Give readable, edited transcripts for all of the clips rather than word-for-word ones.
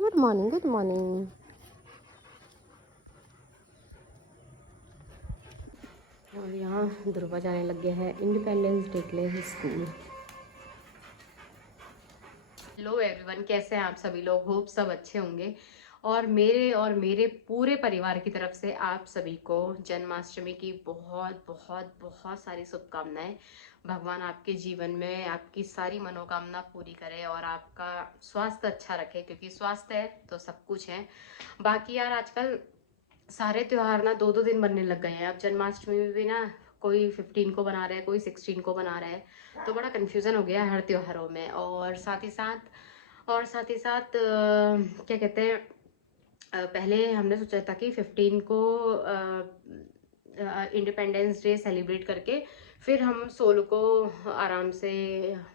Good morning, good morning. और यहाँ ध्रुवा जाने लग गया है इंडिपेंडेंस डे के लिए स्कूल। हेलो एवरीवन, कैसे हैं आप सभी लोग? होप सब अच्छे होंगे। और मेरे पूरे परिवार की तरफ से आप सभी को जन्माष्टमी की बहुत बहुत बहुत सारी शुभकामनाएं। भगवान आपके जीवन में आपकी सारी मनोकामना पूरी करे और आपका स्वास्थ्य अच्छा रखे, क्योंकि स्वास्थ्य है तो सब कुछ है। बाकी यार आजकल सारे त्योहार ना दो दो दिन बनने लग गए हैं। अब जन्माष्टमी में भी ना कोई 15 को बना रहा है, कोई 16 को बना रहा है, तो बड़ा कंफ्यूजन हो गया है हर त्योहारों में। और साथ ही साथ क्या कहते हैं, पहले हमने सोचा था कि 15 को इंडिपेंडेंस डे सेलिब्रेट करके फिर हम 16 को आराम से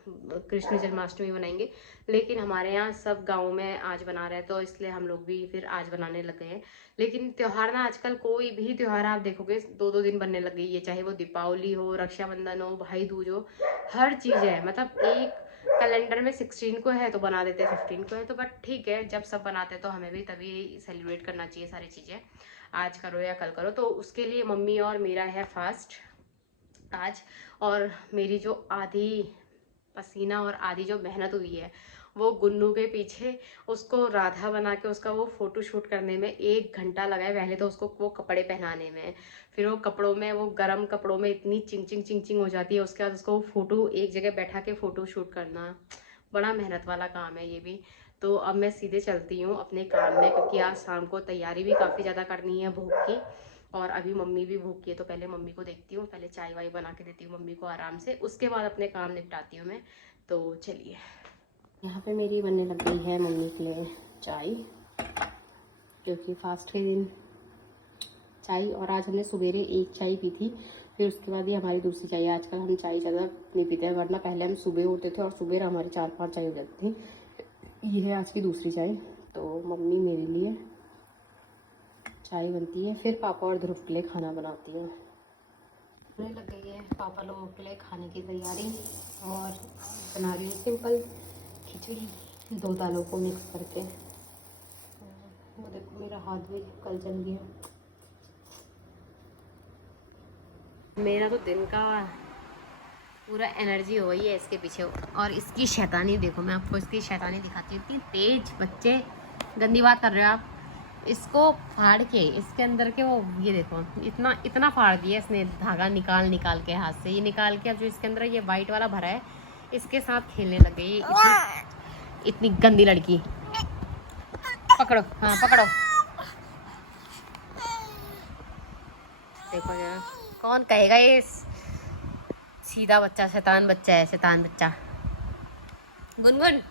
कृष्ण जन्माष्टमी मनाएंगे। लेकिन हमारे यहाँ सब गाँव में आज बना रहे हैं, तो इसलिए हम लोग भी फिर आज बनाने लग गए हैं। लेकिन त्योहार ना आजकल कोई भी त्योहार आप देखोगे दो दो दिन बनने लग गई है, चाहे वो दीपावली हो, रक्षाबंधन हो, भाई दूज हो, हर चीज़ है। मतलब एक कैलेंडर में 16 को है तो बना देते हैं, 15 को है तो, बट ठीक है, जब सब बनाते हैं तो हमें भी तभी सेलिब्रेट करना चाहिए सारी चीज़ें। आज करो या कल करो, तो उसके लिए मम्मी और मेरा है फास्ट आज। और मेरी जो आधी पसीना और आधी जो मेहनत हुई है वो गुन्नू के पीछे, उसको राधा बना के उसका वो फोटो शूट करने में 1 घंटा लगा है। पहले तो उसको वो कपड़े पहनाने में, फिर वो कपड़ों में, वो गर्म कपड़ों में इतनी चिंग चिंग चिंग चिंग हो जाती है, उसके बाद उसको फोटो एक जगह बैठा के फोटो शूट करना बड़ा मेहनत वाला काम है ये भी। तो अब मैं सीधे चलती हूँ अपने काम में, क्योंकि आज शाम को तैयारी भी काफ़ी ज़्यादा करनी है भोग की। और अभी मम्मी भी भूखी है, तो पहले मम्मी को देखती हूँ, पहले चाय वाय बना के देती हूँ मम्मी को आराम से, उसके बाद अपने काम निपटाती हूँ मैं। तो चलिए, यहाँ पे मेरी बनने लग गई है मम्मी के लिए चाय, क्योंकि फास्ट के दिन चाय। और आज हमने सवेरे एक चाय पी थी, फिर उसके बाद ये हमारी दूसरी चाय है। आजकल हम चाय ज़्यादा नहीं पीते हैं, वरना पहले हम सुबह उठते थे और सुबह हमारी 4-5 चाय हो जाती थी। ये है आज की दूसरी चाय। तो मम्मी मेरे लिए चाय बनती है, फिर पापा और ध्रुव के लिए खाना बनाती है। होने लग गई है पापा लोगों के लिए खाने की तैयारी, और बना रही हूँ सिंपल खिचड़ी 2 दालों को मिक्स करके। वो देखो मेरा हाथ भी कल जल गया। मेरा तो दिन का पूरा एनर्जी हो गई है इसके पीछे। और इसकी शैतानी देखो, मैं आपको इसकी शैतानी दिखाती हूँ। इतनी तेज बच्चे, गंदी बात कर रहे हो आप। इसको फाड़ के इसके अंदर के वो, ये देखो इतना इतना फाड़ दिया इसने, धागा निकाल निकाल के हाथ से, ये निकाल के अब जो इसके अंदर ये वाइट वाला भरा है इसके साथ खेलने लग गई। इतनी गंदी लड़की। पकड़ो, हाँ पकड़ो। देखो जरा, कौन कहेगा ये सीधा बच्चा शैतान बच्चा है, शैतान बच्चा। गुनगुन,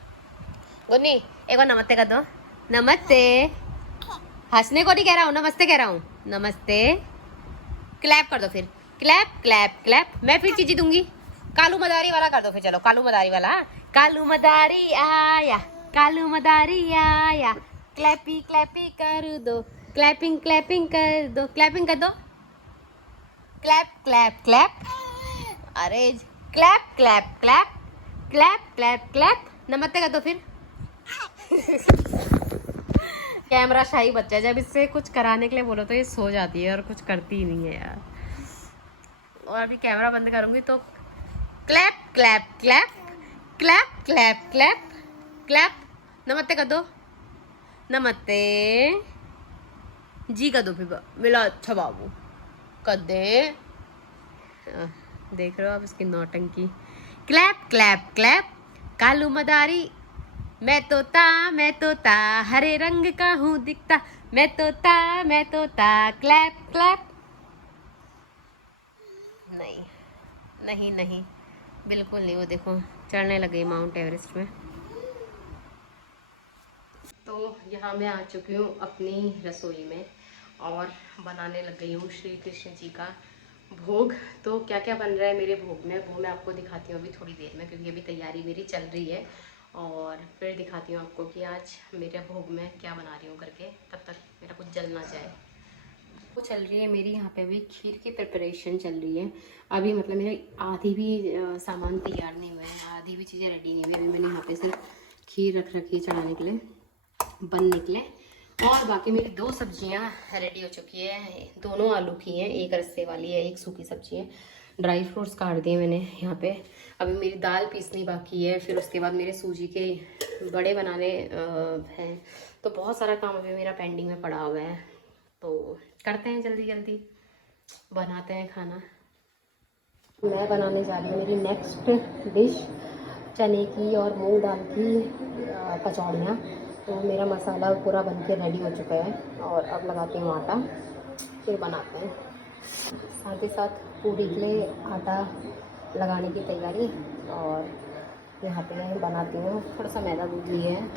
गुन्नी एक बार नमस्ते कर दो। नमस्ते। हंसने को नहीं कह रहा हूँ, नमस्ते कह रहा हूँ। नमस्ते। क्लैप कर दो फिर, क्लैप क्लैप क्लैप। मैं फिर चीजी दूंगी। कालू मदारी वाला कर दो फिर, चलो कालू मदारी वाला। कालू मदारी आया, कालू मदारी आया, क्लैपी क्लैपी कर दो, क्लैपिंग क्लैपिंग कर दो, क्लैपिंग कर दो, क्लैप क्लैप क्लैप। अरे clap clap clap clap clap clap. नमस्ते कर दो फिर। कैमरा शाही बच्चा है, जब इससे कुछ कराने के लिए बोलो तो ये सो जाती है और कुछ करती ही नहीं है यार। और अभी कैमरा बंद करूंगी तो clap clap clap clap clap clap clap. नमस्ते कर दो, नमस्ते जी कर दो फिर, मिला अच्छा बाबू कर दे। देख रहे हो आप इसकी नौटंकी। Clap clap clap. कालू मदारी, मैं तोता हरे रंग का हूँ दिखता, मैं तोता क्लैप क्लैप। नहीं नहीं नहीं, बिल्कुल नहीं। वो देखो चढ़ने लगे माउंट एवरेस्ट में। तो यहाँ मैं आ चुकी हूँ अपनी रसोई में और बनाने लग गई हूँ श्री कृष्ण जी का भोग। तो क्या क्या बन रहा है मेरे भोग में वो मैं आपको दिखाती हूँ अभी थोड़ी देर में, क्योंकि अभी तैयारी मेरी चल रही है। और फिर दिखाती हूँ आपको कि आज मेरे भोग में क्या बना रही हूँ करके, तब तक मेरा कुछ जल ना जाए। वो चल रही है मेरी यहाँ पे अभी खीर की प्रिपरेशन चल रही है। अभी मतलब मेरे आधी भी सामान तैयार नहीं हुए हैं, आधी भी चीज़ें रेडी नहीं हुई। अभी मैंने यहाँ पे सिर्फ खीर रख रखी है चढ़ाने के लिए। बन निकले। और बाकी मेरी 2 सब्जियां रेडी हो चुकी है, दोनों आलू की हैं, एक रस्से वाली है, एक सूखी सब्जी है। ड्राई फ्रूट्स काट दिए मैंने यहाँ पे। अभी मेरी दाल पीसनी बाकी है, फिर उसके बाद मेरे सूजी के बड़े बनाने हैं। तो बहुत सारा काम अभी मेरा पेंडिंग में पड़ा हुआ है, तो करते हैं जल्दी जल्दी, बनाते हैं खाना। मैं बनाने जा रही हूँ मेरी नेक्स्ट डिश, चने की और मूंग दाल की कचौड़ियाँ। तो मेरा मसाला पूरा बन के रेडी हो चुका है और अब लगाती हूँ आटा, फिर बनाते हैं। साथ ही साथ पूरी के लिए आटा लगाने की तैयारी, और यहाँ पे मैं बनाती हूँ। थोड़ा सा मैदा दूध लिए है,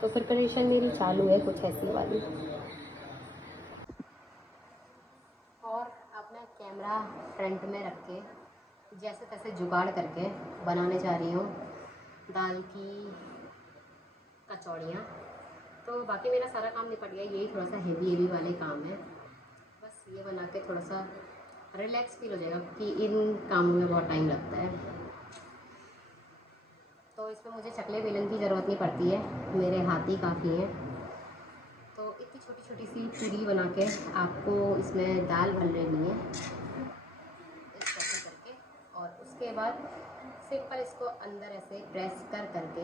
तो प्रिपरेशन मेरी चालू है कुछ ऐसी वाली। और अब मैं कैमरा फ्रंट में रख के जैसे तैसे जुगाड़ करके बनाने जा रही हूँ दाल की कचौड़ियाँ। तो बाकी मेरा सारा काम निपट गया, यही थोड़ा सा हेवी वाले काम है। बस ये बना के थोड़ा सा रिलैक्स फील हो जाएगा, क्योंकि इन कामों में बहुत टाइम लगता है। तो इसमें मुझे चकले बेलन की ज़रूरत नहीं पड़ती है, मेरे हाथ ही काफ़ी हैं। तो इतनी छोटी छोटी सी पूरी बना के आपको इसमें दाल भर लेनी है इस तरह करके, और उसके बाद सिंपल इसको अंदर ऐसे प्रेस करके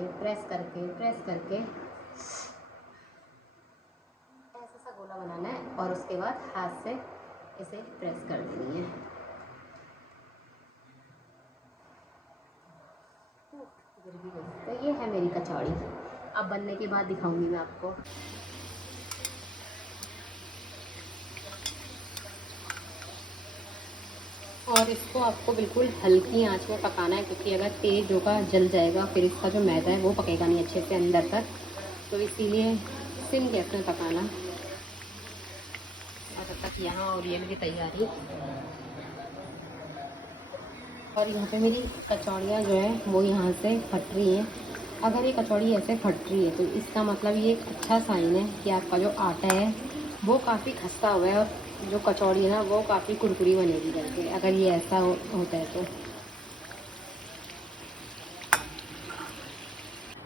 ऐसा सा गोला बनाना है, और उसके बाद हाथ से इसे प्रेस कर देनी है। तो ये है मेरी कचौड़ी। अब बनने के बाद दिखाऊंगी मैं आपको। और इसको आपको बिल्कुल हल्की आंच में पकाना है, क्योंकि अगर तेज़ होगा जल जाएगा, फिर इसका जो मैदा है वो पकेगा नहीं अच्छे से अंदर तक। तो इसीलिए सिम गैस में पकाना। और तब तक यहाँ हो रही है मेरी तैयारी। और यहाँ पे मेरी कचौड़ियाँ जो है वो यहाँ से फट रही हैं। अगर ये कचौड़ी ऐसे फट रही है तो इसका मतलब ये एक अच्छा साइन है कि आपका जो आटा है वो काफ़ी खस्ता हुआ है, और जो कचौड़ी है ना वो काफ़ी कुरकुरी बनेगी करके, अगर ये ऐसा होता है तो।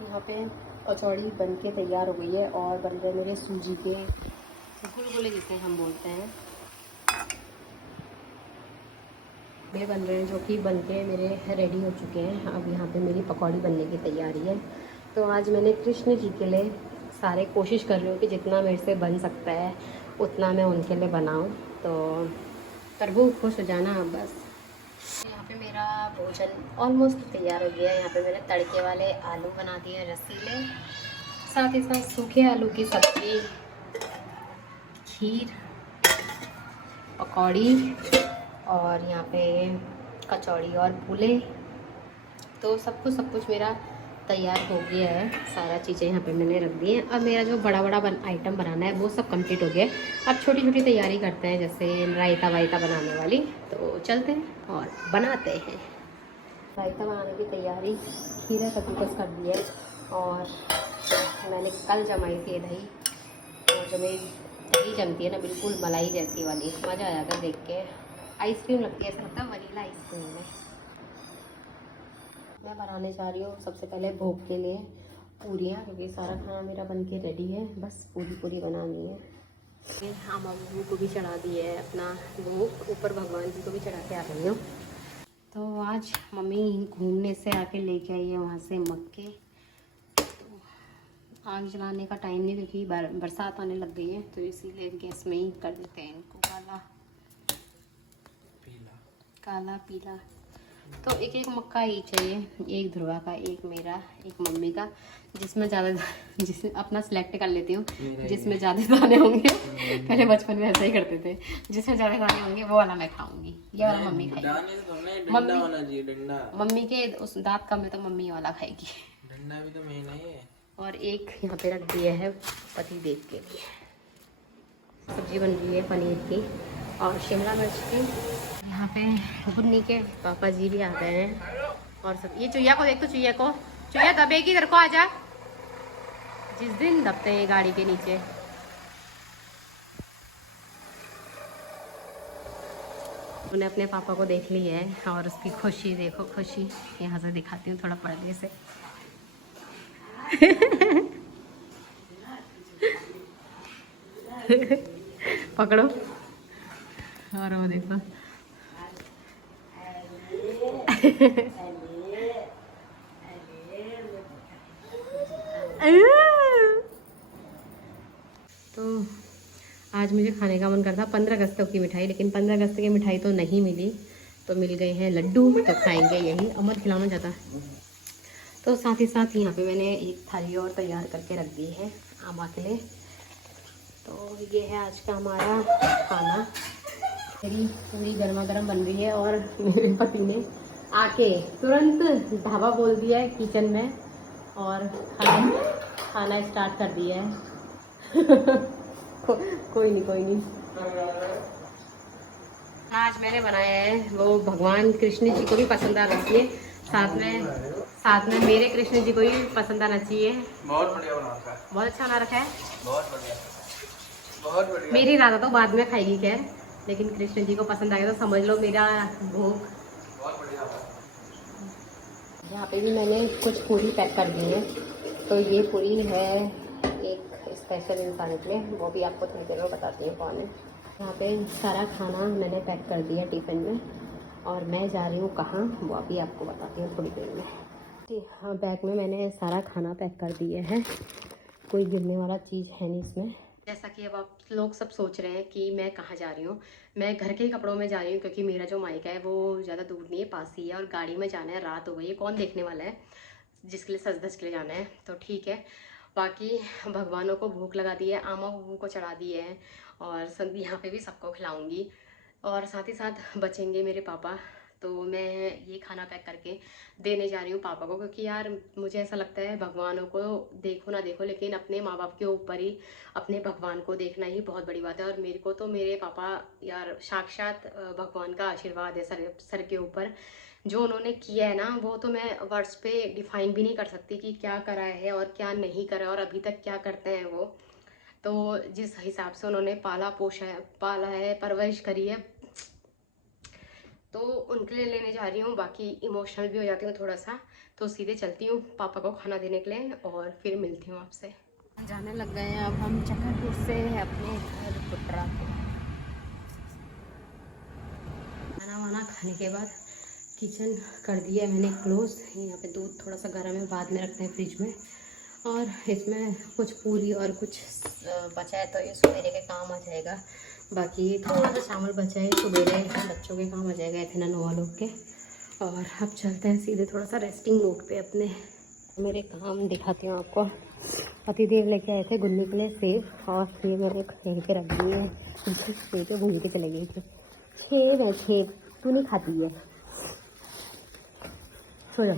यहाँ पे कचौड़ी बन के तैयार हो गई है, और बन रहे मेरे सूजी के गुलगुले जिसे हम बोलते हैं, वे बन रहे हैं, जो कि बन के मेरे रेडी हो चुके हैं। अब यहाँ पे मेरी पकौड़ी बनने की तैयारी है। तो आज मैंने कृष्ण जी के लिए सारे कोशिश कर रही हूँ कि जितना मेरे से बन सकता है उतना मैं उनके लिए बनाऊँ, तो प्रभु खुश हो जाना बस। यहाँ पे मेरा भोजन ऑलमोस्ट तैयार हो गया है। यहाँ पे मैंने तड़के वाले आलू बना दिए रसीले, साथ ही साथ सूखे आलू की सब्ज़ी, खीर, पकौड़ी, और यहाँ पे कचौड़ी और पुले। तो सब कुछ मेरा तैयार हो गया है, सारा चीज़ें यहाँ पे मैंने रख दी हैं। अब मेरा जो बड़ा आइटम बनाना है वो सब कंप्लीट हो गया है। अब छोटी छोटी तैयारी करते हैं, जैसे रायता वायता बनाने वाली। तो चलते हैं और बनाते हैं। रायता बनाने की तैयारी, खीरा कद्दूकस कर दिया है, और मैंने कल जमाई थी दही, और जो मेरी दही जमती है ना बिल्कुल मलाई जैसी वाली, मज़ा आ जाता है देख के। आइसक्रीम लगती है, ऐसा लगता है वनीला आइसक्रीम है। मैं बनाने जा रही हूँ सबसे पहले भोग के लिए पूरियाँ, क्योंकि सारा खाना मेरा बन के रेडी है, बस पूरी बनानी है। हाँ, मम्मी को भी चढ़ा दिए है अपना भोग, ऊपर भगवान जी को भी चढ़ा के आ रही हूँ। तो आज मम्मी घूमने से आके लेके आई है वहाँ से मक्के। तो आग जलाने का टाइम नहीं, क्योंकि बरसात आने लग गई है, तो इसीलिए गैस में ही कर देते हैं इनको काला पीला। तो एक एक मक्का ही चाहिए, एक ध्रुवा का, एक मेरा, एक मम्मी का, जिसमें अपना सिलेक्ट कर लेती हूँ, जिसमें ज़्यादा दाने होंगे। पहले बचपन में ऐसा ही करते थे, जिसमें ज़्यादा दाने होंगे वो वाला मैं खाऊंगी, ये वाला मम्मी खाएगी। मम्मी के उस दांत कम है तो मम्मी वाला खाएगी। डंडा भी तो मेन है। और एक यहाँ पे रख दिया है पति देव के लिए। सब्जी बन रही है पनीर की और शिमला मिर्च की। यहाँ पे गुन्नी के पापा जी भी आ गए हैं, और सब। ये चुईया को देख, तो चुईया दबेगी, इधर को आजा। जिस दिन दबते हैं गाड़ी के नीचे। उन्हें अपने पापा को देख ली है, और उसकी खुशी देखो, खुशी। यहाँ से दिखाती हूँ थोड़ा पर्दे से। पकड़ो। और वो देखो तो आज मुझे खाने का मन करता 15 अगस्त की मिठाई, लेकिन 15 अगस्त की मिठाई तो नहीं मिली, तो मिल गए हैं लड्डू, तो खाएंगे यही। अमर खिलाना चाहता है। तो साथ ही साथ यहाँ पे मैंने एक थाली और तैयार करके रख दी है आमा के लिए। तो ये है आज का हमारा खाना। मेरी पूरी गर्मा गर्म बन रही है और मेरे पति ने आके तुरंत ढाबा बोल दिया है किचन में और खाना स्टार्ट कर दिया है। कोई नहीं। आज मैंने बनाया है वो भगवान कृष्ण जी को भी पसंद आना चाहिए, साथ में मेरे कृष्ण जी को भी पसंद आना चाहिए। बहुत बढ़िया बना रखा है, बहुत अच्छा बना रखा है, बहुत बढ़िया। मेरी राधा तो बाद में खाएगी खैर, लेकिन कृष्ण जी को पसंद आ गया तो समझ लो मेरा भोग बहुत बढ़िया। यहाँ पे भी मैंने कुछ पूरी पैक कर दी है। तो ये पूरी है एक स्पेशल इंसान के लिए, वो भी आपको थोड़ी देर में बताती हूँ कौन है। यहाँ पे सारा खाना मैंने पैक कर दिया टिफ़िन में और मैं जा रही हूँ कहाँ, वो अभी आपको बताती हूँ थोड़ी देर में। ठीक हाँ, बैग में मैंने सारा खाना पैक कर दिया है, कोई गिरने वाला चीज़ है नहीं इसमें। जैसा कि अब आप लोग सब सोच रहे हैं कि मैं कहाँ जा रही हूँ, मैं घर के ही कपड़ों में जा रही हूँ, क्योंकि मेरा जो मायका है वो ज़्यादा दूर नहीं है, पास ही है, और गाड़ी में जाना है, रात हो गई है, कौन देखने वाला है, जिसके लिए सज धज के लिए जाना है, तो ठीक है। बाकी भगवानों को भूख लगा दी है, आमा बबू को चढ़ा दी है, और यहाँ पे भी सबको खिलाऊंगी, और साथ ही साथ बचेंगे मेरे पापा। तो मैं ये खाना पैक करके देने जा रही हूँ पापा को, क्योंकि यार मुझे ऐसा लगता है भगवानों को देखो ना देखो, लेकिन अपने माँ बाप के ऊपर ही अपने भगवान को देखना ही बहुत बड़ी बात है। और मेरे को तो मेरे पापा यार साक्षात भगवान का आशीर्वाद है सर के ऊपर। जो उन्होंने किया है ना, वो तो मैं वर्ड्स पे डिफाइन भी नहीं कर सकती कि क्या करा है और क्या नहीं करा, और अभी तक क्या करते हैं वो। तो जिस हिसाब से उन्होंने पाला है, परवरिश करी है, तो उनके लिए लेने जा रही हूँ। बाकी इमोशनल भी हो जाती हूँ थोड़ा सा, तो सीधे चलती हूँ पापा को खाना देने के लिए और फिर मिलती हूँ आपसे। जाने लग गए हैं अब हम चक्रपुर से अपने घर पुटरा को। खाना वाना खाने के बाद किचन कर दिया मैंने क्लोज। यहाँ पे दूध थोड़ा सा गर्म है, बाद में रखते हैं फ्रिज में। और इसमें कुछ पूरी और कुछ बचा है, तो ये सवेरे के काम आ जाएगा। बाकी थोड़ा सा चावल बचा है, सवेरे बच्चों के काम आ जाएगा, इतना नोआ लोग के। और अब चलते हैं सीधे थोड़ा सा रेस्टिंग मोड पे अपने। मेरे काम दिखाती हूँ आपको। पतिदेव लेके आए थे गुन्नी के लिए सेब, और सेब मैंने फेंक के रख दिए हैं। सेब के भून के चले गई थी। सेब है सेब, तू नहीं खाती है। सो जाओ